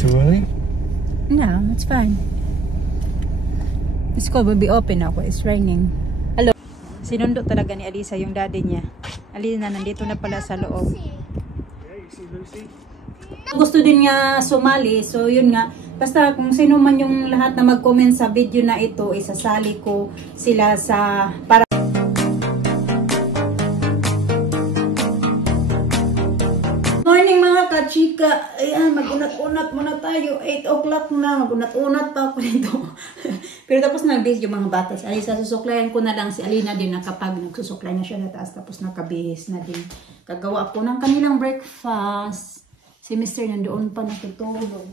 Too early? No, it's fine. The school will be open now. It's raining. Hello. Sinundo talaga ni Alisa yung daddy niya. Alisa, nandito na pala sa loob. Gusto din niya sumali. So, yun nga. Basta kung sino man yung lahat na mag-comment sa video na ito, isasali ko sila sa... para morning mga kachika. Ayan, mag-unat-unat muna tayo. 8 o'clock na. Mag-unat-unat pa ako dito. Pero tapos nag-bihis yung mga bata. Ay, sasusuklayan ko na lang si Alina din na kapag nagsusuklay na siya na taas. Tapos nakabihis na din. Kagawa ko ng kanilang breakfast. Si Mr. nandoon pa nakitulog.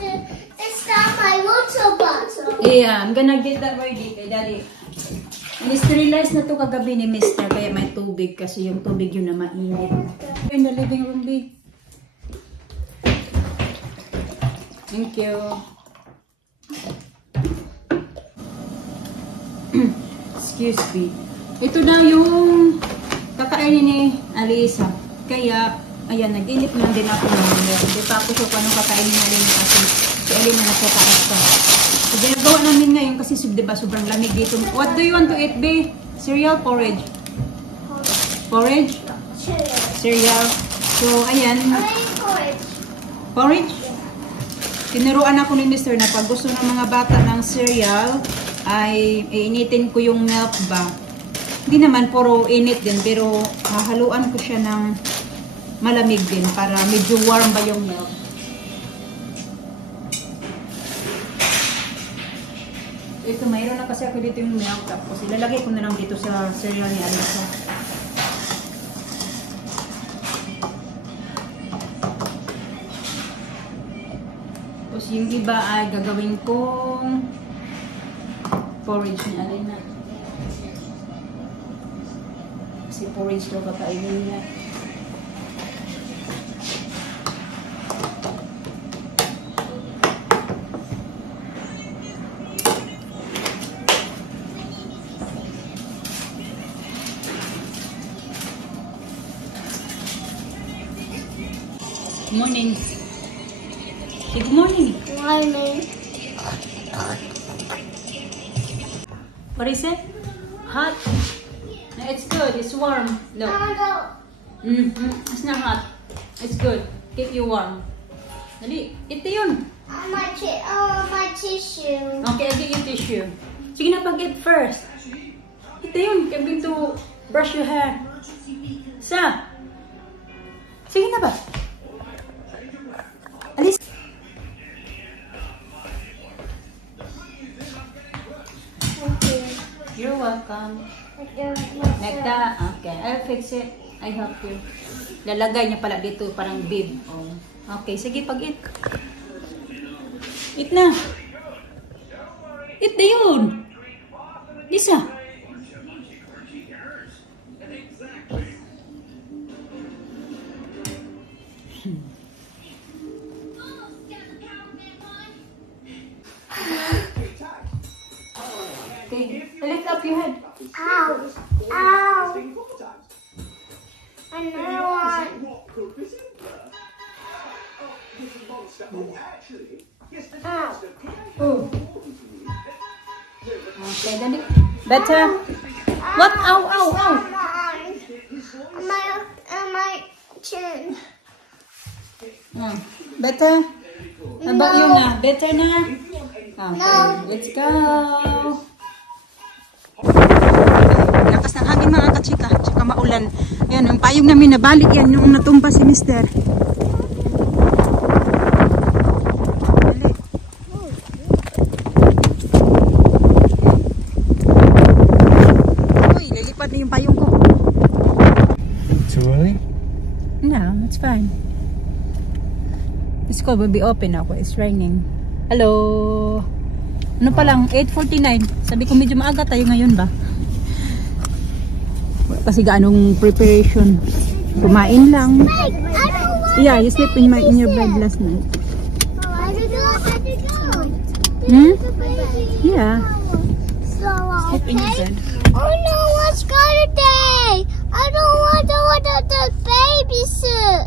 It's not my water bottle. Yeah, I'm gonna get that ready kay Daddy. Ni-sterilize na to kagabi ni Mr. Kaya may tubig kasi yung tubig yun na mainit. In the living room, babe. Thank you. Excuse me. Ito na yung kakainin ni Alisa. Kaya, ayan, nag-inip lang din ako ng milk. Hindi pa ako sure kung anong kakainin na rin kasi si Alina na kataas pa. So, ginagawa namin ngayon kasi diba, sobrang lamig dito. What do you want to eat, babe? Cereal, porridge? Porridge? Cereal. So, ayan. Porridge. Porridge? Tinuruan ako ni Mr. na pag gusto ng mga bata ng cereal, ay iinitin ko yung milk ba. Hindi naman puro init din, pero hahaluan ko siya ng malamig din para medyo warm ba yung milk. Ito, mayroon na kasi ako dito yung milk. Tapos ilalagay ko na lang dito sa cereal ni Alisa. Tapos yung iba ay gagawin kong porridge ni Alina. Kasi porridge daw kakainin niya. Good morning. Say good morning. Morning. What is it? Hot? No, it's good. It's warm. No. It's not hot. It's good. Keep you warm. Dali, ito yun. My tissue. Okay, I'll get you tissue. Sige na, pag-eat first. Ito yun. I'm going to brush your hair. Sa? Sige na ba? Alis. Okay. You're welcome. Like that? Okay, I'll fix it. I help you. Lalagay niya pala dito, parang bib. Oh. Okay, sige, pag-eat. Eat na. Eat na yun. Lisa. Okay, lift up your head. Ow. Ow. Another one. Ow. Oh. Okay, then better. What? Ow, ow, ow. My chin. Better? How about you na? Better na? Okay, No. let's go. Lakas ng hangin mga kachika. Tsaka maulan. Ayan, yung payong namin nabalik yan yung natumpa si Mister. Uy, lilipad na yung payong ko. Too early? No, it's fine. The school will be open now. It's raining. Hello. Ano pa lang? 8:49. Sabi ko medyo maaga tayo ngayon ba? Kasi gaanong preparation. Kumain lang. Yeah, you slept in your bed last night. Hmm? Yeah. Sleep in your bed. Oh no, let's go today. I don't want the babysit.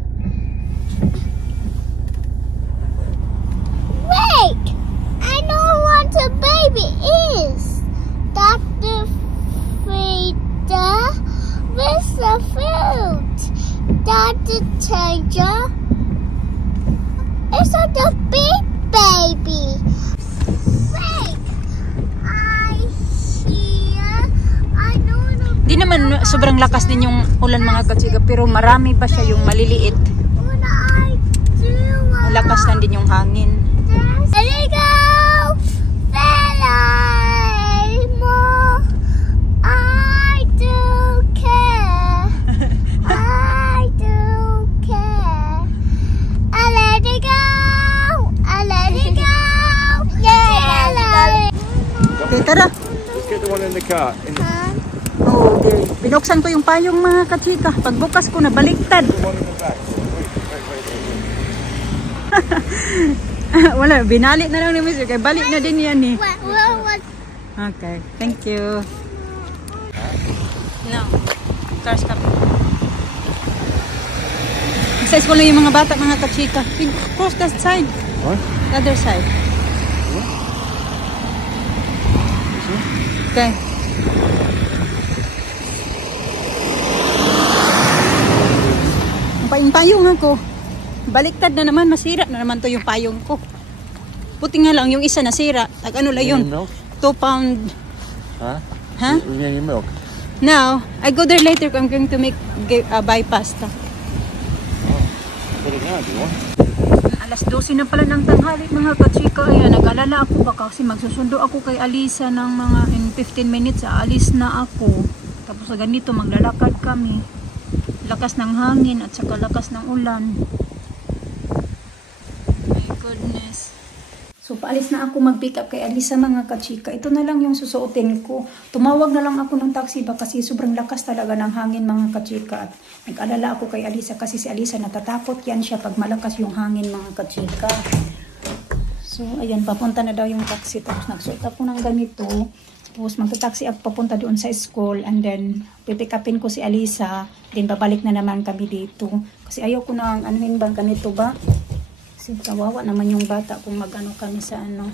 such a big baby. Wait, I hear. I know the. Di naman sobrang lakas din yung ulan mga katsika, pero marami pa siya yung maliliit. What I do? Malakas lang din yung hangin. Let it go, fella. More. I do care. I do care. I let it go. I let it go. Yeah, I let it. Okay, tara. Let's get the one in the car. Oh, okay. Binuksan ko yung payong mga katsika. Pagbukas ko na baliktad. The one in the back. Wala, binalik na lang ni Miss. Okay, balik na din yan eh. What? Okay, thank you. No, car's coming. Sa school na yung mga bata, mga katsika. Cross that side. What? The other side. Okay. Ang payong ako. Baliktad na naman, masira na naman to yung payong ko. Puti nga lang, yung isa nasira. Tag ano lang yun? 2 pound. Huh? Huh? We're getting your milk. Now, I go there later. I'm going to make buy pasta. Put it now, do you want? Alas 12 na pala ng tanghali mga katsika. Ayan, nag-alala ako baka kasi magsusundo ako kay Alisa ng mga in 15 minutes. Aalis na ako. Tapos sa ganito, maglalakad kami. Lakas ng hangin at saka lakas ng ulan. My goodness. So, paalis na ako mag-pick up kay Alisa mga katsika. Ito na lang yung susuotin ko. Tumawag na lang ako ng taxi ba kasi sobrang lakas talaga ng hangin mga katsika. At nag-alala ako kay Alisa kasi si Alisa natatakot yan siya pag malakas yung hangin mga katsika. So, ayan, papunta na daw yung taxi. Tapos nagsuot ako ng ganito. Tapos magta-taxi ako papunta doon sa school. And then, pipick upin ko si Alisa. Then, babalik na naman kami dito. Kasi ayaw ko na anuhin bang ganito ba? Kasi kawawa naman yung bata kung mag-ano kami sa ano.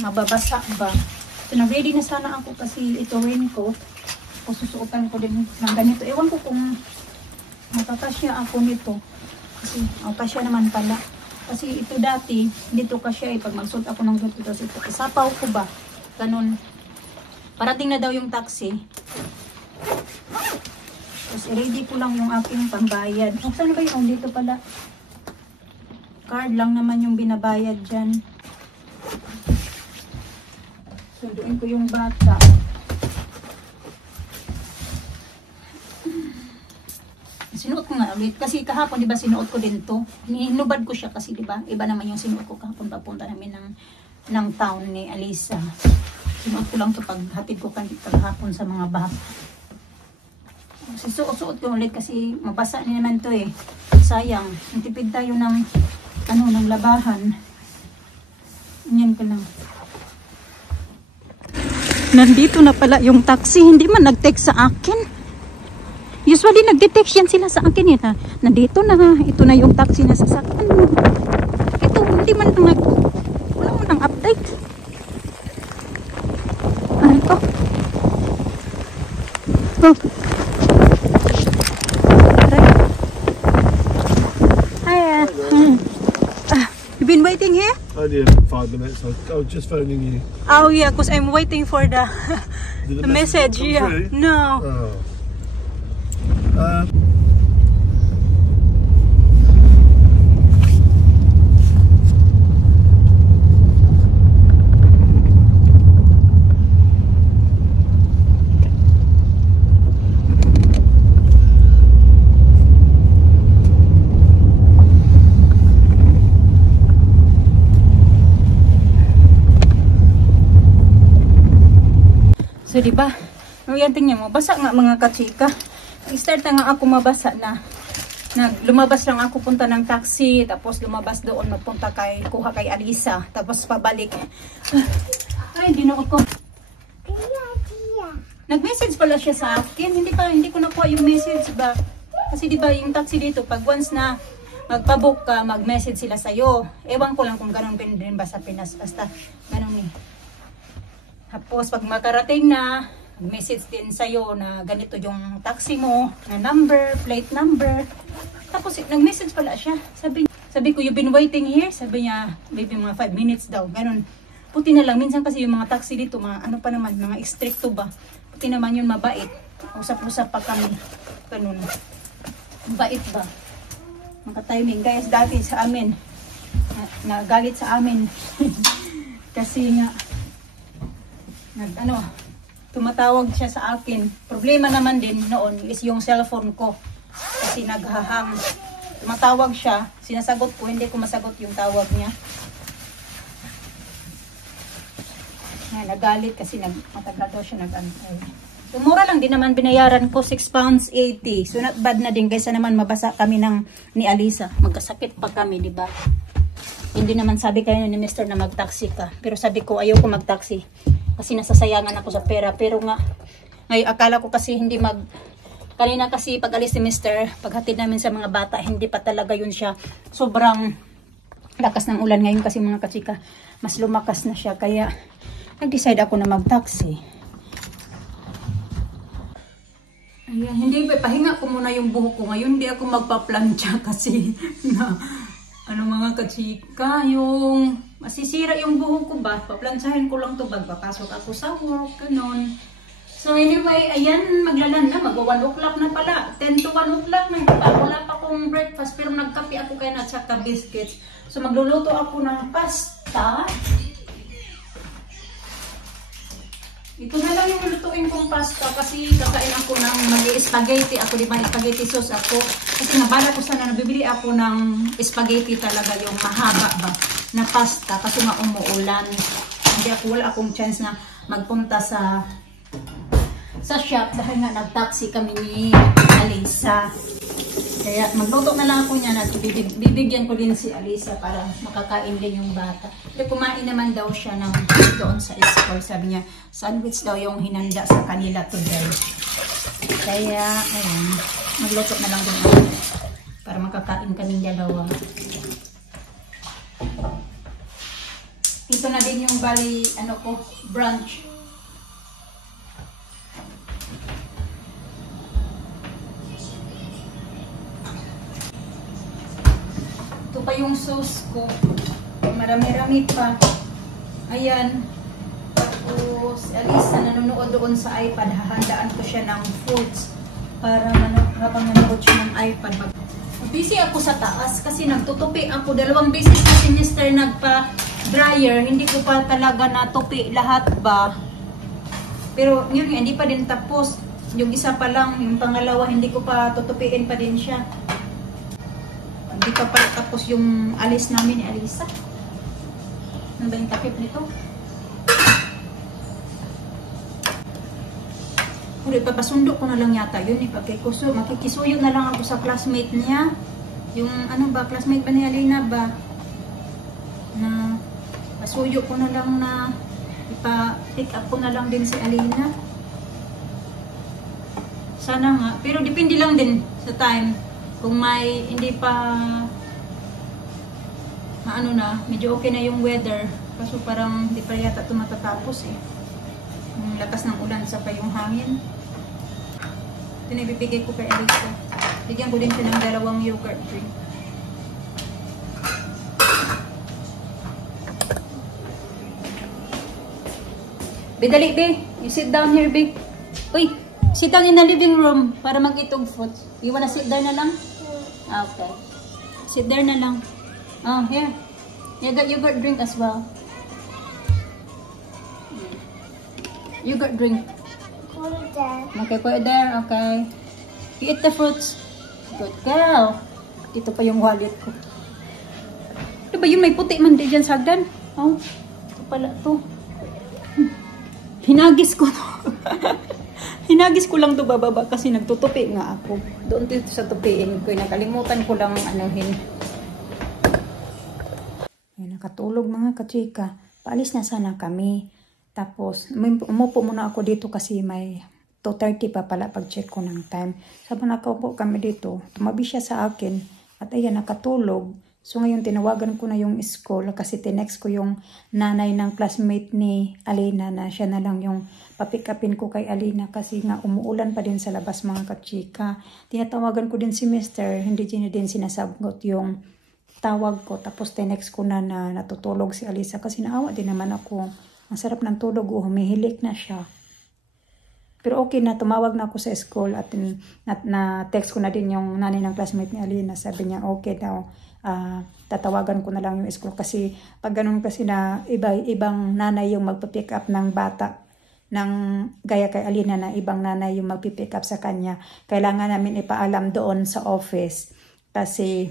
Mababasa ba? So, nag-ready na sana ako kasi ito raincoat. O susuotan ko din ng ganito. Ewan ko kung makakasya ako nito. Kasi, kasya naman pala. Kasi ito dati, dito kasya eh. Pag magsuot ako ng ganito, tapos ito. Isapaw ko ba? Ganun. Parating na daw yung taxi. Tapos i-ready ko lang yung aking pambayad. O, saan ba yun? Dito pala. Card lang naman yung binabayad dyan. Sunduin ko yung bata. Sinuot ko nga ulit. Kasi kahapon, di ba, sinuot ko din to. Hinubad ko siya kasi, di ba, iba naman yung sinuot ko kahapon papunta namin ng town ni Alisa. Sinuot ko lang to pag hatid ko kahapon sa mga bata. Suot ko ulit kasi mabasa niya naman to eh. Sayang. Nagtipid tayo ng ng labahan. Yan ko lang. Nandito na pala yung taxi. Hindi man nag-text sa akin. Usually nagde-text yan sila sa akin yun. Nandito na. Ito na yung taxi na sasakyan. Ito hindi man wala mo nang update. Ano ito? Oh. You've been waiting here? Only 5 minutes. I was just phoning you. Oh yeah, because I'm waiting for the message. Come Yeah. through? No. Oh. So, diba? Yan, tingnan mo. Basa nga mga katsika. Start na nga ako mabasa na. Lumabas lang ako punta ng taxi. Tapos lumabas doon magpunta kuha kay Alisa. Tapos pabalik. Ay, dinood ko. Nag-message pala siya sa akin. Hindi ko nakuha yung message ba? Kasi diba yung taxi dito, pag once na magpabook ka, mag-message sila sa'yo. Ewan ko lang kung ganun din ba sa Pinas. Basta ganun eh. Tapos pag makarating na, message din sa'yo na ganito yung taxi mo, na number, plate number. Tapos nag-message pala siya. Sabi ko, you've been waiting here? Sabi niya, maybe mga 5 minutes daw. Ganun. Puti na lang. Minsan kasi yung mga taxi dito, mga ano pa naman, mga stricto ba? Puti naman yun, mabait. Usap-usap pa kami. Ganun. Mabait ba? Maka-timing. Guys, dati sa amin, nagalit sa amin. Kasi nga, tumatawag siya sa akin. Problema naman din noon is yung cellphone ko. Kasi naghahang. Tumatawag siya, sinasagot ko, hindi ko masagot yung tawag niya. Nagalit kasi matagal daw siya nag-antay. So, mura lang din naman binayaran ko, £6.80. So, not bad na din kaysa naman mabasa kami ni Alisa. Magkasakit pa kami, di ba? Hindi naman sabi kayo ni Mr. na mag-taxi ka. Pero sabi ko, ayoko mag-taxi. Kasi nasasayangan ako sa pera. Pero nga, ngayon akala ko kasi hindi kanina kasi pag alis ni Mr., paghatid namin sa mga bata, hindi pa talaga yun siya. Sobrang lakas ng ulan ngayon kasi mga kachika, mas lumakas na siya. Kaya, nag-decide ako na mag-taxi. Ayan, hindi, pahinga ko muna yung buhok ko. Ngayon, hindi ako magpa-plancha kasi mga kachika, yung masisira yung buhok ko ba? Paplantsahin ko lang to papasok ako sa work, ganun. So anyway, ayan, maglalan na, mag-1 o'clock na pala. 10 to 1 o'clock na pa. Wala pa akong breakfast, pero nagkape ako kaya at saka biscuits. So magluluto ako ng pasta. Ito na lang yung lutuin kong pasta kasi kakain ako ng mag-spaghetti. Ako di ba, spaghetti sauce ako. Kasi nabala ko sana, nabibili ako ng spaghetti talaga yung mahaba ba na pasta kasi nga umuulan. Hindi ako, wala akong chance na magpunta sa shop dahil nga nag-taxi kami ni Alisa. Kaya magluto na lang ako niya at bibigyan ko din si Alisa para makakain din yung bata. Pero kumain naman daw siya ng doon sa school. Sabi niya, sandwich daw yung hinanda sa kanila today. Kaya, ayun, magluto na lang din ako para makakain kaming dalawa. Ito na din yung bali, brunch. Ito pa yung sauce ko. Marami-rami pa. Ayan. Tapos, Alisa nanonood doon sa iPad. Hahandaan ko siya ng fruits para habang nanonood siya ng iPad. Busy ako sa taas kasi nagtutupi ako. 2 beses na si Mr. nagpa-dryer. Hindi ko pa talaga natupi lahat ba. Pero yun, hindi pa din tapos. Yung isa pa lang, yung pangalawa, hindi ko pa tutupiin pa din siya. Hindi pa pala tapos yung alis namin ni Alisa. Ano ba yung takip nito? Uli, papasundo ko na lang yata yun. Makikisuyo na lang ako sa classmate niya. Yung classmate ba ni Alina ba? Na pasuyo ko na lang na ipa-pick up ko na lang din si Alina. Sana nga. Pero depende lang din sa time. Kung may hindi pa medyo okay na yung weather. Kaso parang hindi pa yata ito matatapos eh. Yung lakas ng ulan sa pa yung hangin. Ito na ibibigay ko kay Alisa. Bigyan ko din siya ng 2 yogurt drink. Be, dali, Be. You sit down here, Be. Uy, sit down in the living room para mag-itog fruits. You wanna sit there na lang? Okay. Sit there na lang. Oh, here. You got yogurt drink as well. Yogurt drink. Put it there. Okay, put it there. Okay. You eat the fruits. Good girl. Dito pa yung wallet ko. Ano ba yung may puti man din dyan sa hagdan? Oh, ito pala to. Hinagis ko to. Hinagis ko lang to bababa kasi nagtutupi nga ako. Doon dito sa tupiin ko. Nakalimutan ko lang anuhin. Ay, nakatulog mga kachika. Paalis na sana kami. Tapos, umupo muna ako dito kasi may 2:30 pa pala pag-check ko ng time. Sabi nakaupo kami dito, tumabi siya sa akin at ayan, nakatulog. So ngayon, tinawagan ko na yung school kasi tinext ko yung nanay ng classmate ni Alina na siya na lang yung papick upin ko kay Alina kasi nga umuulan pa din sa labas mga kachika. Tinatawagan ko din si Mr. Hindi din sinasagot yung tawag ko, tapos tinext ko na natutulog si Alisa kasi naawa din naman ako. Ang sarap ng tulog, humihilik na siya. Pero okay na, tumawag na ako sa school at na-text ko na din yung nanay ng classmate ni Alina. Sabi niya, okay daw, tatawagan ko na lang yung school. Kasi pag ganun kasi na ibang nanay yung magpa-pick up ng bata, ng gaya kay Alina na ibang nanay yung magpipick up sa kanya, kailangan namin ipaalam doon sa office. Kasi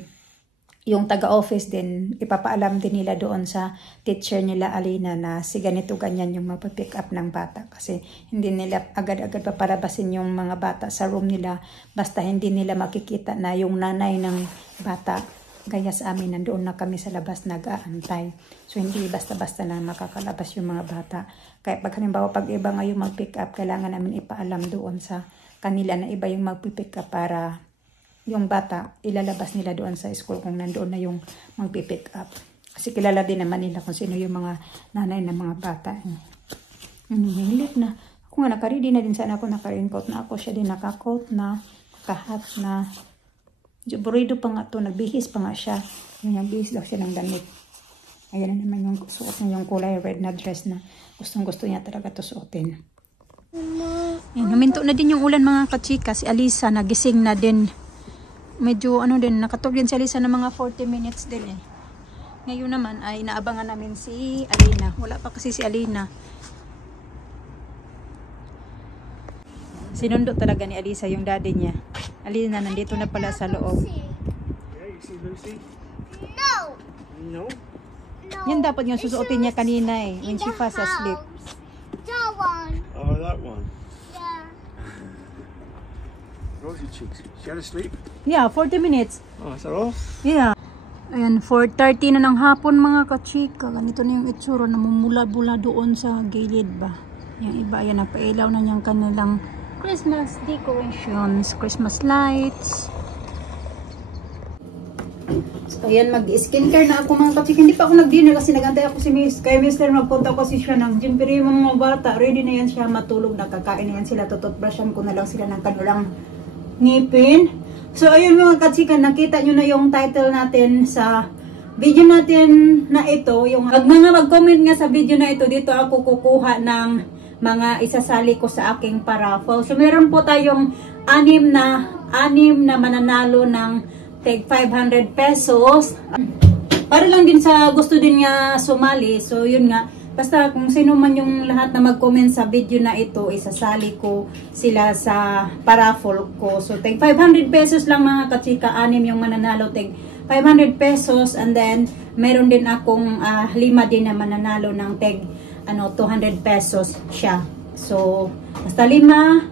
yung taga-office din, ipapaalam din nila doon sa teacher nila Alina na si ganito ganyan yung magpa-pick up ng bata. Kasi hindi nila agad-agad paparabasin yung mga bata sa room nila basta hindi nila makikita na yung nanay ng bata. Gaya sa amin, nandoon na kami sa labas nag-aantay. So hindi basta-basta na makakalabas yung mga bata. Kaya pag halimbawa pag iba nga yung mag-pick up, kailangan namin ipaalam doon sa kanila na iba yung mag-pick up para yung bata, ilalabas nila doon sa school kung nandoon na yung magpipick up. Kasi kilala din naman nila kung sino yung mga nanay ng mga bata. Hilit na. Ako nga nakaredy na din sana ako, naka-raincoat na ako. Siya din naka-coat na, naka-hat na. Burido pa nga to, nagbihis pa nga siya. Nagbihis daw siya ng damit. Ayan na naman yung suot niya, yung kulay red na dress na gustong-gusto niya talaga to suotin. Ayan, huminto na din yung ulan mga kachika. Si Alisa nagising na din. Medyo din, nakatulog din si Alisa ng mga 40 minutes din eh. Ngayon naman ay naabangan namin si Alina. Wala pa kasi si Alina. Sinundo talaga ni Alisa yung daddy niya. Alina, nandito na pala sa loob. Yeah, you see Lucy? No. No? No. Yan dapat yung susuotin niya kanina eh. When she fast asleep. That one. Oh, that one. Yeah. Rosy cheeks. She had a sleep? Yeah, 40 minutes. Oh, is that all? Yeah. Ayan, 4:30 na ng hapon mga kachika. Ganito na yung itsura na mumula-bula doon sa gilid ba. Yung iba, ayan, napailaw na niyang kanilang Christmas decorations, Christmas lights. So, ayan, mag-skincare na ako mga kachika. Hindi pa ako nag-dinner kasi nagantay ako kay Mr. Magpunta kasi siya ng gym. Pero yung mga bata, ready na yan siya matulog, nakakain na yan sila. Tututbrushan ko na lang sila ng kanilang ngipin. So, ayun mga kachika, nakita nyo na yung title natin sa video natin na ito. Yung mga mag-comment nga sa video na ito, dito ako kukuha ng mga isasali ko sa aking paraffle. So, meron po tayong anim na mananalo ng tag 500 pesos. Para lang din sa gusto din nga sumali. So, yun nga. Basta kung sino man yung lahat na mag-comment sa video na ito, isasali ko sila sa paraffle ko. So, tag 500 pesos lang mga kachika, 6 yung mananalo, tag 500 pesos. And then, meron din akong 5 din na mananalo ng tag 200 pesos siya. So, basta 5 na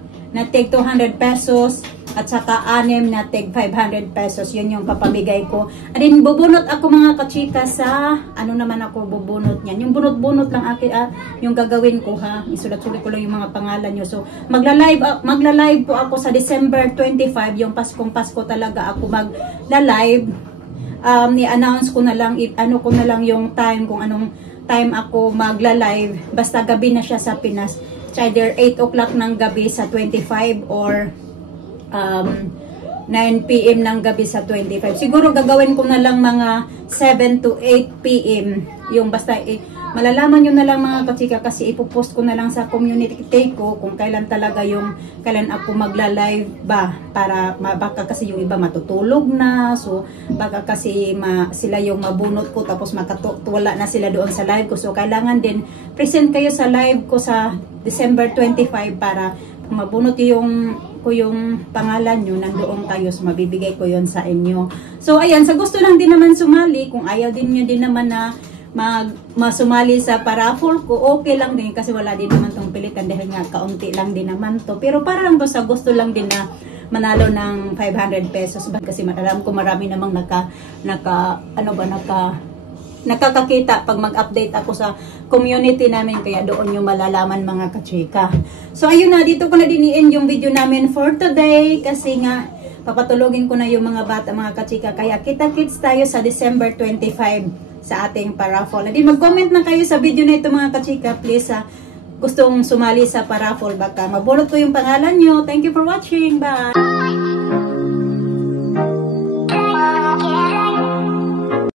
tag 200 pesos at saka 6 na tag 500 pesos. Yun yung papamigay ko. And then, bubunot ako mga kachika sa, naman ako bubunot niyan. Yung bunot-bunot lang yung gagawin ko ha. Isulat-sulit ko lang yung mga pangalan nyo. So, magla-live po ako sa December 25. Yung Paskong-Pasko talaga ako magla-live. Ni-announce ko na lang, ko na lang yung time, kung anong time ako magla-live. Basta gabi na siya sa Pinas. It's either 8 o'clock ng gabi sa 25 or 9 PM ng gabi sa 25. Siguro gagawin ko na lang mga 7 to 8 PM. Yung basta malalaman nyo na lang mga kachika kasi ipopost ko na lang sa community ko kung kailan talaga kailan ako magla-live ba. Para baka kasi yung iba matutulog na. So baka kasi sila yung mabunot ko tapos makatuwala na sila doon sa live ko. So kailangan din present kayo sa live ko sa December 25 para mabunot yung pangalan nyo, nandoon kayo, so mabibigay ko yon sa inyo. So ayan, sa gusto lang din naman sumali, kung ayaw din nyo din naman na masumali sa paraffle ko, okay lang din kasi wala din naman tong pilitan dahil nga kaunti lang din naman to. Pero para lang to sa gusto lang din na manalo ng 500 pesos kasi alam ko marami namang nakakakita pag mag-update ako sa community namin, kaya doon yung malalaman mga kachika. So ayun na, dito ko na diniin yung video namin for today kasi nga papatulogin ko na yung mga bata mga kachika, kaya kita-kits tayo sa December 25 sa ating paraffle. Hindi, mag-comment na kayo sa video na ito mga kachika, please gustong sumali sa paraffle, baka mabulot ko yung pangalan nyo. Thank you for watching, bye!